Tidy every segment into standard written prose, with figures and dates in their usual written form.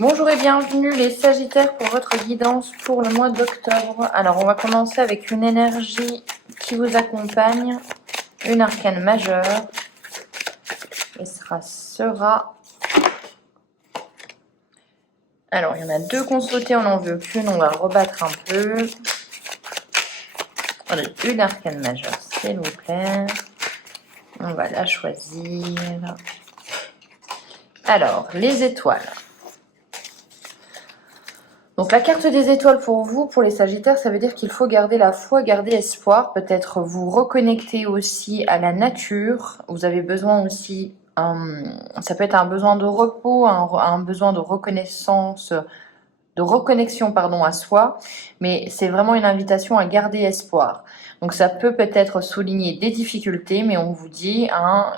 Bonjour et bienvenue les Sagittaires pour votre guidance pour le mois d'octobre. Alors on va commencer avec une énergie qui vous accompagne, une arcane majeure. Et sera... Alors il y en a deux qu'on sautait, on n'en veut qu'une, on va rebattre un peu. Voilà, une arcane majeure s'il vous plaît. On va la choisir. Alors, les étoiles. Donc la carte des étoiles pour vous, pour les Sagittaires, ça veut dire qu'il faut garder la foi, garder espoir, peut-être vous reconnecter aussi à la nature. Vous avez besoin aussi, ça peut être un besoin de repos, un besoin de reconnaissance, de reconnexion pardon, à soi, mais c'est vraiment une invitation à garder espoir. Donc ça peut peut-être souligner des difficultés, mais on vous dit,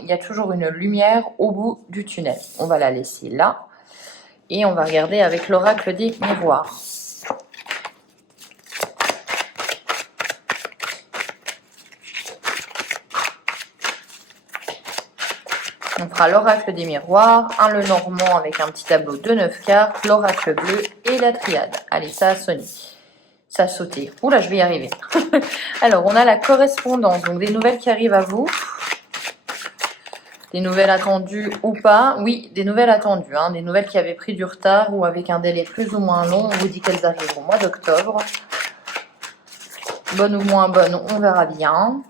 il y a toujours une lumière au bout du tunnel. On va la laisser là. Et on va regarder avec l'oracle des miroirs. On fera l'oracle des miroirs, un le normand avec un petit tableau de 9 cartes, l'oracle bleu et la triade. Allez, ça a sonné. Ça a sauté. Oula, je vais y arriver. Alors, on a la correspondance, donc des nouvelles qui arrivent à vous. Des nouvelles attendues ou pas. Oui, des nouvelles attendues. Des nouvelles qui avaient pris du retard ou avec un délai plus ou moins long. On vous dit qu'elles arrivent au mois d'octobre. Bonne ou moins bonne, on verra bien.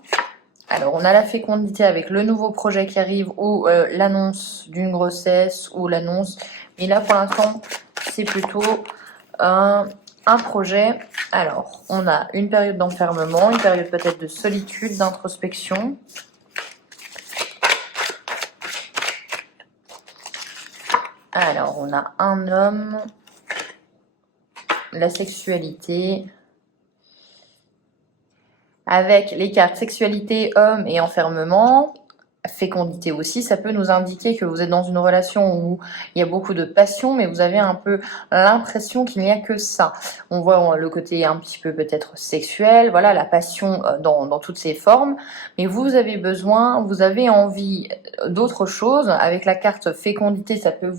Alors, on a la fécondité avec le nouveau projet qui arrive ou l'annonce d'une grossesse ou l'annonce. Mais là, pour l'instant, c'est plutôt un projet. Alors, on a une période d'enfermement, une période peut-être de solitude, d'introspection. Alors, on a un homme, la sexualité, avec les cartes sexualité, homme et enfermement, fécondité aussi, ça peut nous indiquer que vous êtes dans une relation où il y a beaucoup de passion, mais vous avez un peu l'impression qu'il n'y a que ça. On voit le côté un petit peu peut-être sexuel, voilà, la passion dans toutes ses formes, mais vous avez besoin, vous avez envie d'autre chose. Avec la carte fécondité, ça peut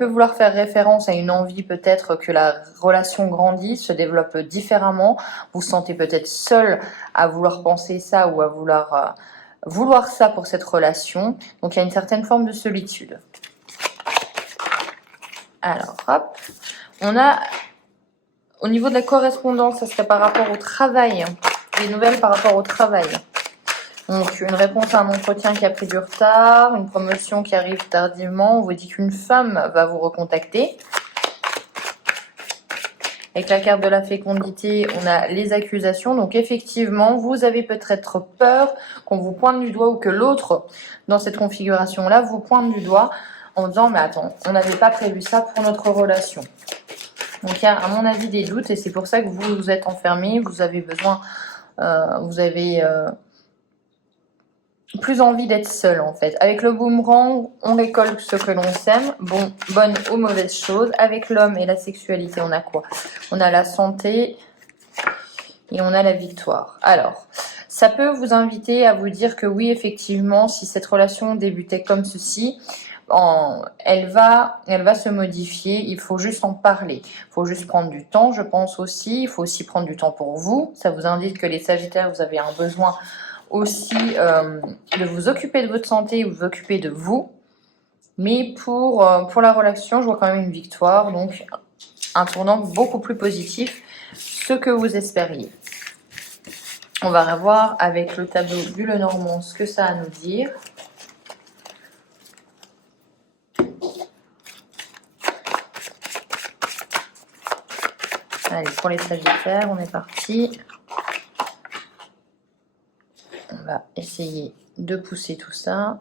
vouloir faire référence à une envie peut-être que la relation grandisse, se développe différemment. Vous vous sentez peut-être seul à vouloir penser ça ou à vouloir ça pour cette relation. Donc il y a une certaine forme de solitude. Alors, hop. On a, au niveau de la correspondance, ça serait par rapport au travail. Des nouvelles par rapport au travail. Donc, une réponse à un entretien qui a pris du retard, une promotion qui arrive tardivement. On vous dit qu'une femme va vous recontacter. Avec la carte de la fécondité, on a les accusations. Donc effectivement, vous avez peut-être peur qu'on vous pointe du doigt ou que l'autre, dans cette configuration-là, vous pointe du doigt en disant « mais attends, on n'avait pas prévu ça pour notre relation ». Donc il y a à mon avis des doutes et c'est pour ça que vous êtes enfermé, vous avez besoin, vous avez plus envie d'être seul en fait. Avec le boomerang, on récolte ce que l'on sème, bonne ou mauvaise chose. Avec l'homme et la sexualité, on a quoi? On a la santé et on a la victoire. Alors, ça peut vous inviter à vous dire que oui, effectivement, si cette relation débutait comme ceci, elle va se modifier, il faut juste en parler. Il faut juste prendre du temps, je pense aussi. Il faut aussi prendre du temps pour vous. Ça vous indique que les Sagittaires, vous avez un besoin aussi de vous occuper de votre santé ou de vous occuper de vous. Mais pour la relation, je vois quand même une victoire. Donc, un tournant beaucoup plus positif, ce que vous espériez. On va revoir avec le tableau du Lenormand ce que ça a à nous dire. Allez, pour les Sagittaires, on est parti. On va essayer de pousser tout ça.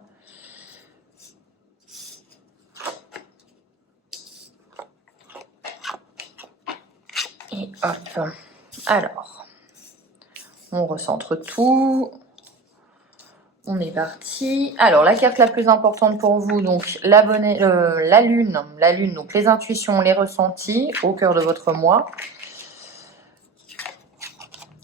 Et hop. Alors, on recentre tout. On est parti. Alors, la carte la plus importante pour vous, donc la lune, donc les intuitions, les ressentis au cœur de votre mois.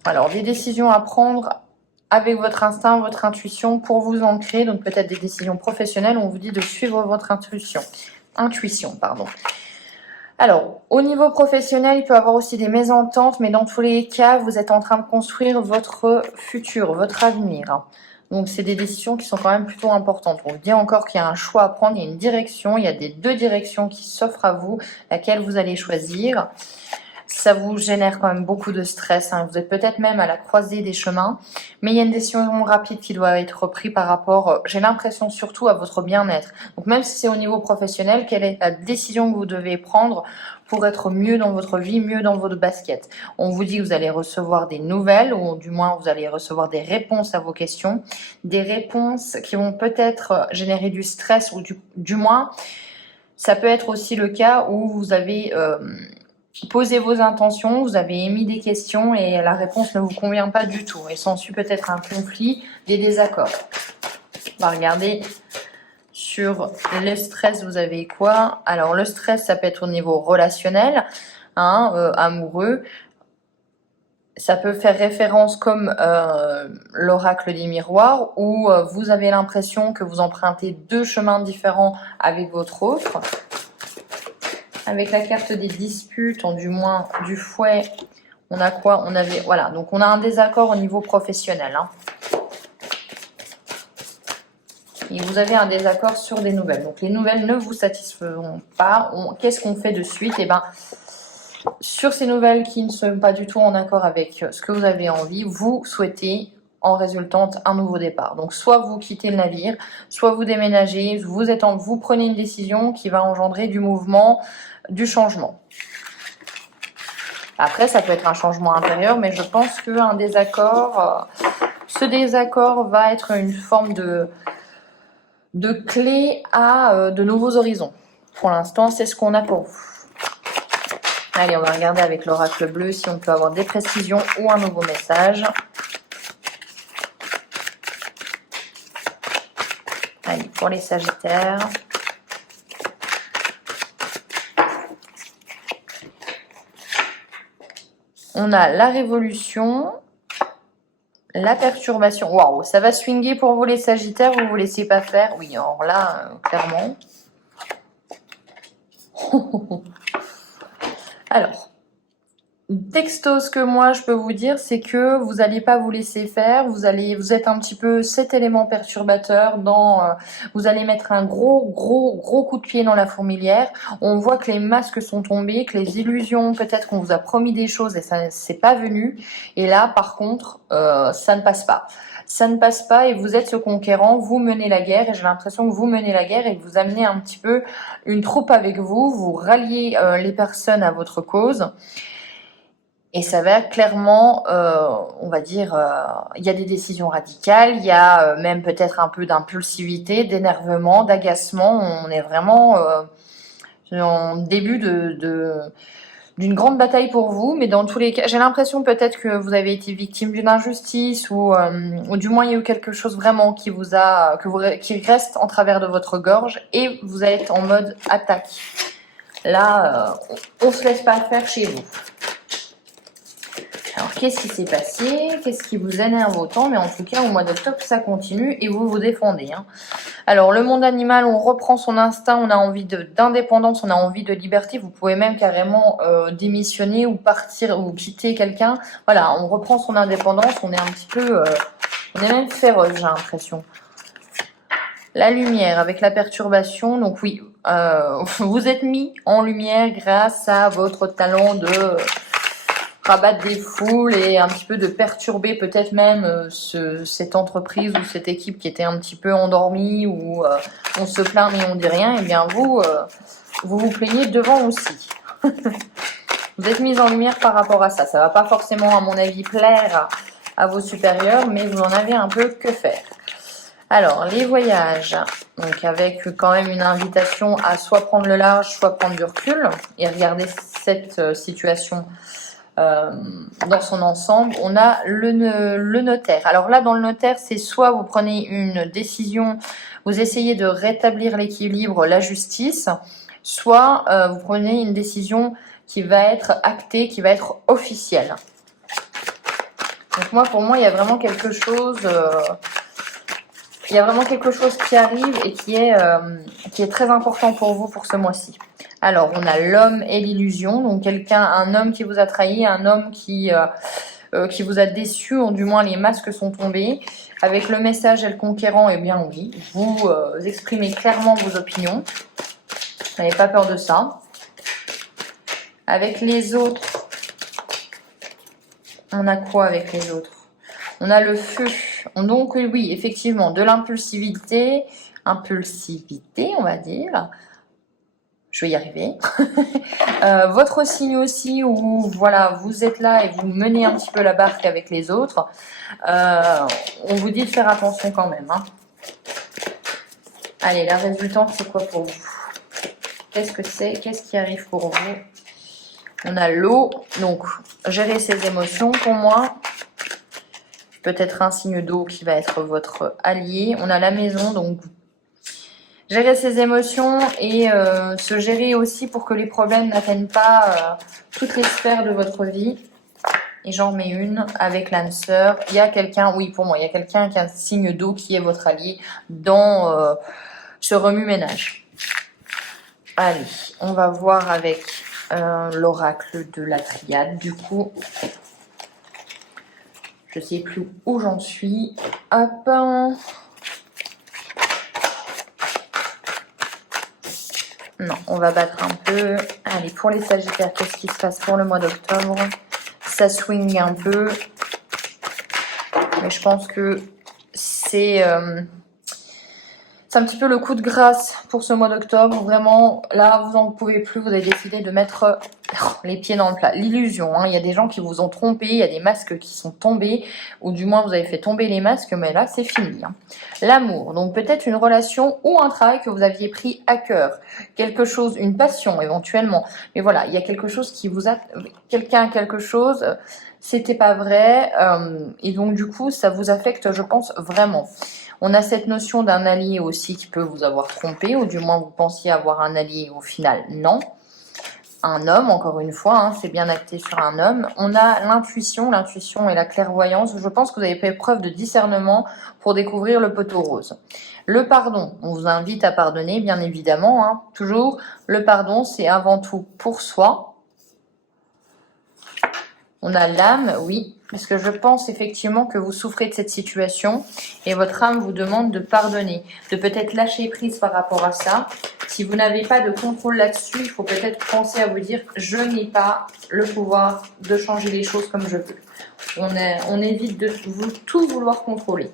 Alors, des décisions à prendre avec votre instinct, votre intuition pour vous ancrer. Donc, peut-être des décisions professionnelles. On vous dit de suivre votre intuition. intuition, pardon. Alors, au niveau professionnel, il peut y avoir aussi des mésententes, mais dans tous les cas, vous êtes en train de construire votre futur, votre avenir. Donc, c'est des décisions qui sont quand même plutôt importantes. On vous dit encore qu'il y a un choix à prendre, il y a une direction, il y a des deux directions qui s'offrent à vous, laquelle vous allez choisir. Ça vous génère quand même beaucoup de stress, hein. Vous êtes peut-être même à la croisée des chemins, mais il y a une décision rapide qui doit être prise par rapport, j'ai l'impression surtout à votre bien-être. Donc même si c'est au niveau professionnel, quelle est la décision que vous devez prendre pour être mieux dans votre vie, mieux dans votre basket? On vous dit que vous allez recevoir des nouvelles, ou du moins vous allez recevoir des réponses à vos questions, des réponses qui vont peut-être générer du stress, ou du moins, ça peut être aussi le cas où vous avez... posez vos intentions, vous avez émis des questions et la réponse ne vous convient pas du tout. Et s'ensuit peut-être un conflit, des désaccords. On va regarder sur le stress, vous avez quoi? Alors le stress, ça peut être au niveau relationnel, hein, amoureux. Ça peut faire référence comme l'oracle des miroirs, où vous avez l'impression que vous empruntez deux chemins différents avec votre autre. Avec la carte des disputes, du moins du fouet, on a quoi? On avait, voilà, donc on a un désaccord au niveau professionnel. Hein. Et vous avez un désaccord sur des nouvelles. Donc les nouvelles ne vous satisferont pas. Qu'est-ce qu'on fait de suite? Eh bien, sur ces nouvelles qui ne sont pas du tout en accord avec ce que vous avez envie, vous souhaitez en résultante un nouveau départ. Donc soit vous quittez le navire, soit vous déménagez, vous prenez une décision qui va engendrer du mouvement, du changement. Après, ça peut être un changement intérieur, mais je pense qu'un désaccord, ce désaccord va être une forme de clé à de nouveaux horizons. Pour l'instant, c'est ce qu'on a pour vous. Allez, on va regarder avec l'oracle bleu si on peut avoir des précisions ou un nouveau message. Allez, pour les Sagittaires. On a la révolution, la perturbation. Waouh, ça va swinguer pour vous les Sagittaires, vous ne vous laissez pas faire. Oui, alors là, clairement. Alors, texto, ce que moi je peux vous dire, c'est que vous n'allez pas vous laisser faire. Vous êtes un petit peu cet élément perturbateur vous allez mettre un gros coup de pied dans la fourmilière. On voit que les masques sont tombés, que les illusions, peut-être qu'on vous a promis des choses et ça c'est pas venu. Et là, par contre, ça ne passe pas. Ça ne passe pas et vous êtes ce conquérant, vous menez la guerre et j'ai l'impression que vous menez la guerre et que vous amenez un petit peu une troupe avec vous, vous ralliez les personnes à votre cause. Et ça va clairement, on va dire, il y a des décisions radicales, il y a même peut-être un peu d'impulsivité, d'énervement, d'agacement. On est vraiment en début d'une grande bataille pour vous, mais dans tous les cas, j'ai l'impression peut-être que vous avez été victime d'une injustice ou du moins il y a eu quelque chose vraiment qui qui reste en travers de votre gorge et vous êtes en mode attaque. Là, on se laisse pas faire chez vous. Alors, qu'est-ce qui s'est passé? Qu'est-ce qui vous énerve autant? Mais en tout cas, au mois d'octobre, ça continue et vous vous défendez. Hein. Alors, le monde animal, on reprend son instinct, on a envie d'indépendance, on a envie de liberté. Vous pouvez même carrément démissionner ou partir ou quitter quelqu'un. Voilà, on reprend son indépendance, on est un petit peu... on est même féroce, j'ai l'impression. La lumière avec la perturbation, donc oui, vous êtes mis en lumière grâce à votre talent de... rabattre des foules et un petit peu de perturber peut-être même cette entreprise ou cette équipe qui était un petit peu endormie ou on se plaint mais on dit rien, et bien vous vous plaignez devant aussi. Vous êtes mise en lumière par rapport à ça. Ça va pas forcément à mon avis plaire à vos supérieurs, mais vous en avez un peu que faire. Alors, les voyages, donc avec quand même une invitation à soit prendre le large, soit prendre du recul et regarder cette situation dans son ensemble. On a le notaire. Alors là, dans le notaire, c'est soit vous prenez une décision, vous essayez de rétablir l'équilibre, la justice, soit vous prenez une décision qui va être actée, qui va être officielle. Donc pour moi, il y a vraiment quelque chose Il y a vraiment quelque chose qui arrive et qui est très important pour vous pour ce mois-ci. Alors, on a l'homme et l'illusion. Donc, un homme qui vous a trahi, un homme qui vous a déçu, ou du moins les masques sont tombés. Avec le message et le conquérant, eh bien oui, vous exprimez clairement vos opinions. N'avez pas peur de ça. Avec les autres, on a quoi avec les autres? On a le feu. Donc oui, effectivement, de l'impulsivité, on va dire. Je vais y arriver. Votre signe aussi, où voilà, vous êtes là et vous menez un petit peu la barque avec les autres. On vous dit de faire attention quand même. Hein. Allez, la résultante, c'est quoi pour vous? Qu'est-ce que c'est? Qu'est-ce qui arrive pour vous? On a l'eau, donc gérer ses émotions pour moi. Peut-être un signe d'eau qui va être votre allié. On a la maison, donc gérer ses émotions et se gérer aussi pour que les problèmes n'atteignent pas toutes les sphères de votre vie. Et j'en mets une avec l'âme sœur. Il y a quelqu'un, oui pour moi, il y a quelqu'un qui a un signe d'eau qui est votre allié dans ce remue-ménage. Allez, on va voir avec l'oracle de la triade du coup. Je sais plus où j'en suis. Hop. Non, on va battre un peu. Allez, pour les Sagittaires, qu'est-ce qui se passe pour le mois d'octobre? Ça swing un peu. Mais je pense que c'est un petit peu le coup de grâce pour ce mois d'octobre. Vraiment, là, vous n'en pouvez plus. Vous avez décidé de mettre les pieds dans le plat. L'illusion, hein. Il y a des gens qui vous ont trompé. Il y a des masques qui sont tombés. Ou du moins, vous avez fait tomber les masques. Mais là, c'est fini. Hein. L'amour. Donc, peut-être une relation ou un travail que vous aviez pris à cœur. Quelque chose, une passion éventuellement. Mais voilà, il y a quelque chose qui vous a... Quelqu'un a quelque chose... C'était pas vrai. Et donc, du coup, ça vous affecte, je pense, vraiment. On a cette notion d'un allié aussi qui peut vous avoir trompé, ou du moins vous pensiez avoir un allié, au final, non. Un homme, encore une fois, hein, c'est bien acté sur un homme. On a l'intuition et la clairvoyance. Je pense que vous avez fait preuve de discernement pour découvrir le poteau rose. Le pardon, on vous invite à pardonner, bien évidemment. Hein, toujours, le pardon, c'est avant tout pour soi. On a l'âme, oui, parce que je pense effectivement que vous souffrez de cette situation et votre âme vous demande de pardonner, de peut-être lâcher prise par rapport à ça. Si vous n'avez pas de contrôle là-dessus, il faut peut-être penser à vous dire « je n'ai pas le pouvoir de changer les choses comme je veux ». On évite de tout vouloir contrôler.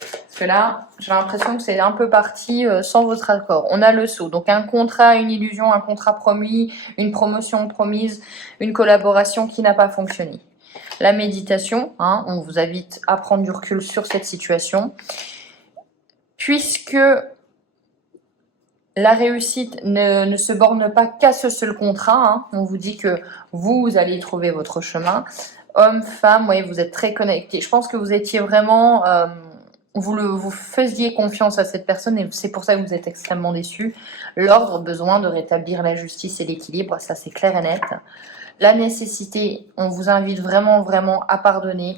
Parce que là, j'ai l'impression que c'est un peu parti sans votre accord. On a le sceau, donc un contrat, une illusion, un contrat promis, une promotion promise, une collaboration qui n'a pas fonctionné. La méditation, hein, on vous invite à prendre du recul sur cette situation. Puisque la réussite ne se borne pas qu'à ce seul contrat, hein, on vous dit que vous allez trouver votre chemin. Homme, femme, ouais, vous êtes très connectés. Je pense que vous étiez vraiment... vous faisiez confiance à cette personne et c'est pour ça que vous êtes extrêmement déçus. L'ordre, besoin de rétablir la justice et l'équilibre, ça c'est clair et net. La nécessité, on vous invite vraiment, vraiment à pardonner.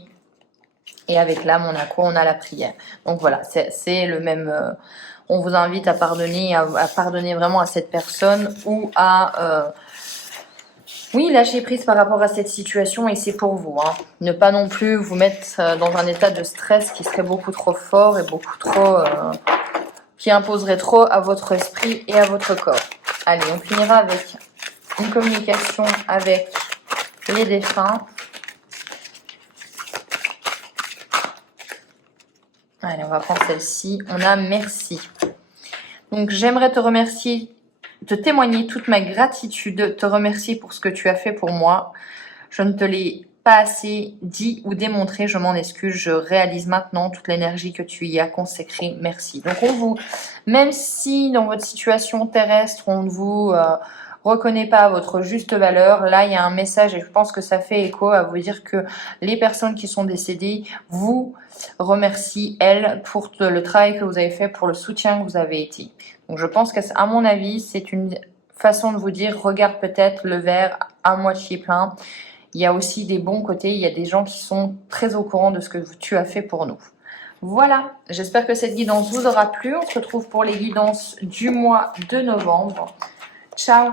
Et avec l'âme, on a quoi? On a la prière. Donc voilà, c'est le même... on vous invite à pardonner vraiment à cette personne ou à... oui, lâcher prise par rapport à cette situation et c'est pour vous. Hein. Ne pas non plus vous mettre dans un état de stress qui serait beaucoup trop fort et beaucoup trop... qui imposerait trop à votre esprit et à votre corps. Allez, on finira avec une communication avec les défunts. Allez, on va prendre celle-ci. On a merci. Donc, j'aimerais te remercier, te témoigner toute ma gratitude, te remercier pour ce que tu as fait pour moi. Je ne te l'ai pas assez dit ou démontré, je m'en excuse. Je réalise maintenant toute l'énergie que tu y as consacrée. Merci. Donc, même si dans votre situation terrestre, on ne vous reconnaît pas à votre juste valeur, là, il y a un message et je pense que ça fait écho à vous dire que les personnes qui sont décédées vous remercient, elles, pour le travail que vous avez fait, pour le soutien que vous avez été. Donc, je pense qu'à mon avis, c'est une façon de vous dire, regarde peut-être le verre à moitié plein. Il y a aussi des bons côtés, il y a des gens qui sont très au courant de ce que tu as fait pour nous. Voilà, j'espère que cette guidance vous aura plu. On se retrouve pour les guidances du mois de novembre. Ciao!